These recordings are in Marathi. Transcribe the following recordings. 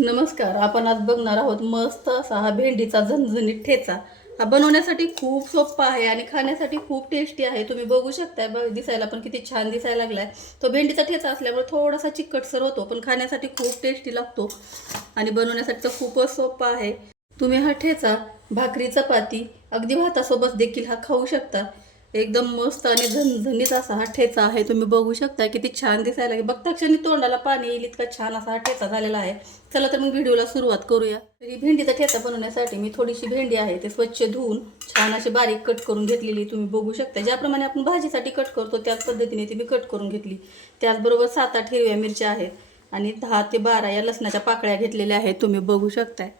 नमस्कार. आपण आज बघणार आहोत मस्त असा हा भेंडीचा झणझणीत ठेचा. हा बनवण्यासाठी खूप सोपा आहे आणि खाण्यासाठी खूप टेस्टी आहे. तुम्ही बघू शकताय, दिसायला पण किती छान दिसायला लागलाय. तो भेंडीचा ठेचा असल्यामुळे थोडासा चिकटसर होतो, पण खाण्यासाठी खूप टेस्टी लागतो आणि बनवण्यासाठी तर खूपच सोपा आहे. तुम्ही हा ठेचा भाकरी, चपाती, अगदी भातासोबत देखील हा खाऊ शकता. एकदम मस्त आणि झणझणीत असा हा ठेचा आहे. तुम्ही बघू शकता किती छान दिसायला लागेल. बघता क्षणी तोंडाला पाणी येईल इतका छान असा हा ठेचा झालेला आहे. चला तर मग व्हिडिओला सुरुवात करूया. तरी भेंडीचा ठेचा बनवण्यासाठी मी थोडीशी भेंडी आहे ते स्वच्छ धुवून छान अशी बारीक कट करून घेतलेली तुम्ही बघू शकता. ज्याप्रमाणे आपण भाजीसाठी कट करतो त्याच पद्धतीने ती मी कट करून घेतली. त्याचबरोबर 7-8 हिरव्या मिरच्या आहेत आणि 10 ते 12 या लसणाच्या पाकळ्या घेतलेल्या आहेत तुम्ही बघू शकताय.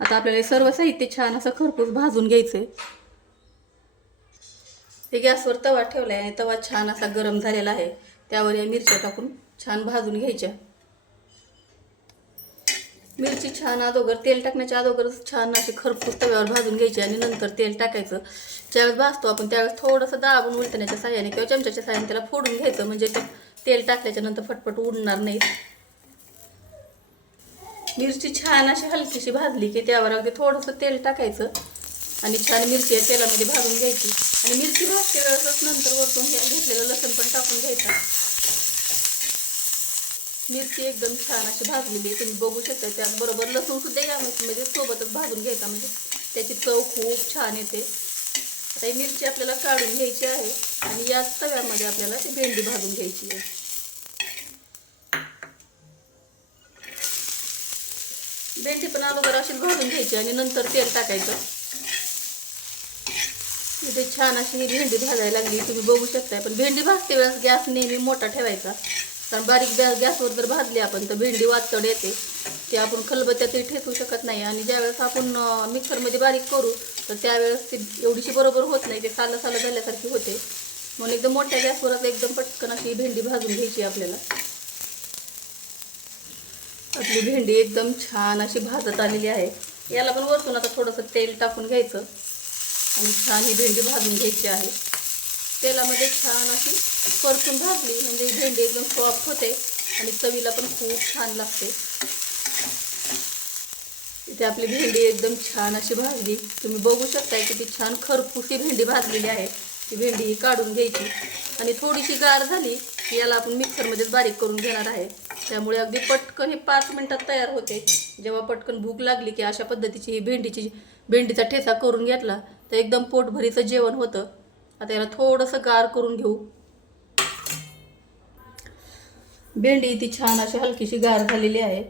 आता आपल्याला सर्व साहित्य छान असं खरपूस भाजून घ्यायचंय. हे गॅसवर तवा ठेवला आहे आणि तवा छान असा गरम झालेला आहे. त्यावर या मिरच्या टाकून छान भाजून घ्यायच्या. मिरची छान अगोदर तेल टाकण्याच्या अगोदर छान अशी खरपूस तव्यावर भाजून घ्यायची आणि नंतर तेल टाकायचं. ज्यावेळेस भाजतो आपण त्यावेळेस थोडंसं दाबून उलटण्याच्या साह्याने किंवा चमच्याच्या साह्याने त्याला फोडून घ्यायचं, म्हणजे ते तेल टाकल्याच्या नंतर फटफट उडणार नाही. मिरची छान अशी हलकीशी भाजली की त्यावर अगदी थोडंसं तेल टाकायचं आणि छान मिरची तेलामध्ये भाजून घ्यायची. आणि मिरची भाजते वेळेसच नंतर वरतून घेतलेलं लसूण पण टाकून घ्यायचं. मिरची एकदम छान अशी भाजलेली आहे तुम्ही बघू शकता. त्याचबरोबर लसूण सुद्धा यामध्ये सोबतच भाजून घ्यायचा, म्हणजे त्याची चव खूप छान येते. आता ही मिरची आपल्याला काढून घ्यायची आहे आणि याच तव्यामध्ये आपल्याला ती भेंडी भाजून घ्यायची आहे. भेंडी पण अगोदर अशी भाजून घ्यायची आणि नंतर तेल टाकायचं. इथे छान अशी ही भेंडी भाजायला लागली तुम्ही बघू शकताय. पण भेंडी भाजते वेळेस गॅस नेहमी मोठा ठेवायचा, कारण बारीक गॅसवर जर भाजली आपण तर भेंडी वातड येते. ते आपण खलबत्त्यातही ठेचू शकत नाही आणि ज्यावेळेस आपण मिक्सरमध्ये बारीक करू तर त्यावेळेस ती एवढीशी बरोबर होत नाही, ते सालं सालं झाल्यासारखी होते. म्हणून एकदम मोठ्या गॅसवरच एकदम पटकन अशी भेंडी भाजून घ्यायची आपल्याला. आपली भेंडी एकदम छान अशी भाजत आलेली आहे. याला पण वरतून आता थोडंसं तेल टाकून घ्यायचं आणि छान ही भेंडी भाजून घ्यायची आहे. तेलामध्ये छान अशी परतून भाजली म्हणजे भेंडी एकदम सॉफ्ट होते आणि चवीला पण खूप छान लागते. इथे आपली भेंडी एकदम छान अशी भाजली तुम्ही बघू शकताय किती छान खरपूसी भेंडी भाजलेली आहे. ती भेंडी ही काढून घ्यायची आणि थोडीशी गार झाली की याला आपण मिक्सरमध्येच बारीक करून घेणार आहे. त्यामुळे अगदी पटकन हे 5 मिनिटात तयार होते. जेव्हा पटकन भूक लागली की अशा पद्धतीची ही भेंडीचा ठेचा करून घेतला तर एकदम पोटभरीचं जेवण होतं. आता याला थोडंसं गार करून घेऊ. भेंडी ती छान अशी हलकीशी गार झालेली आहे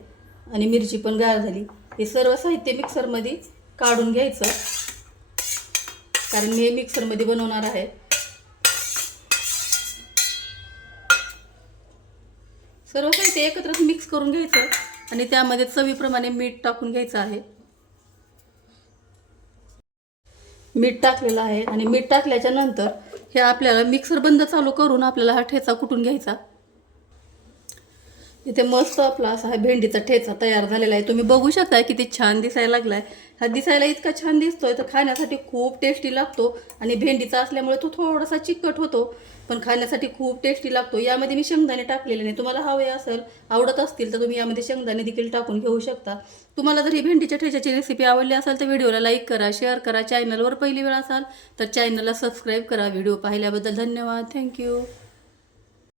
आणि मिरची पण गार झाली. हे सर्व साहित्य मिक्सरमध्ये काढून घ्यायचं, कारण मी मिक्सरमध्ये बनवणार आहे. सर्व साहित्य एकत्रच मिक्स करून घ्यायचं आणि त्यामध्ये चवीप्रमाणे मीठ टाकून घ्यायचं आहे. मीठ टाकलेलं आहे आणि मीठ टाकल्याच्या नंतर हे आपल्याला मिक्सर बंद चालू करून आपल्याला हा ठेचा कुटून घ्यायचा. इथे मस्त आपला असा हा भेंडीचा ठेचा तयार झालेला आहे. तुम्ही बघू शकता किती छान दिसायला लागलाय. हा दिसायला इतका छान दिसतोय तर खाण्यासाठी खूप टेस्टी लागतो आणि भेंडीचा असल्यामुळे तो थोडासा चिकट होतो, पण खाण्यासाठी खूप टेस्टी लागतो. यामध्ये मी शेंगदाणे टाकलेले नाही. तुम्हाला हवे असेल, आवडत असतील तर तुम्ही यामध्ये शेंगदाणे देखील टाकून घेऊ शकता. तुम्हाला जर ही भेंडीच्या ठेच्याची रेसिपी आवडली असेल तर व्हिडिओला लाईक करा, शेअर करा. चॅनलवर पहिली वेळ असाल तर चॅनलला सबस्क्राईब करा. व्हिडिओ पाहिल्याबद्दल धन्यवाद. थँक्यू.